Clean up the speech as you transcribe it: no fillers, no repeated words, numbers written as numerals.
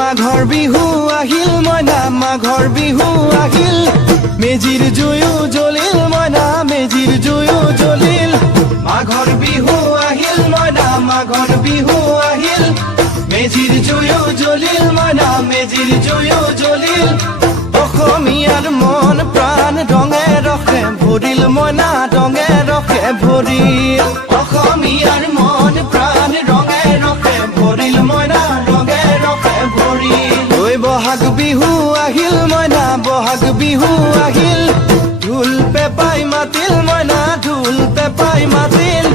মাঘৰ বিহু আহিল মইনা মাঘৰ বিহু আহিল মেজিৰ জুয়ো জ্বলিল মইনা মেজিৰ জুয়ো জ্বলিল মাঘৰ বিহু আহিল মইনা মাঘৰ বিহু আহিল মেজিৰ জুয়ো জ্বলিল মইনা মেজিৰ জুয়ো জ্বলিল অসমীয়াৰ মন প্ৰাণ ৰঙে ৰসে ভৰিল মইনা ৰঙে ৰসে ভৰিল অসমীয়াৰ মন প্ৰাণ ৰঙে ৰসে ভৰিল মইনা ৰঙে ৰসে ভৰিল ঐ বহাগ বিহু আহিল মইনা বহাগ বিহু আহিল ঢোল পেপাই মাতিল মইনা ঢোল পেপাই মাতিল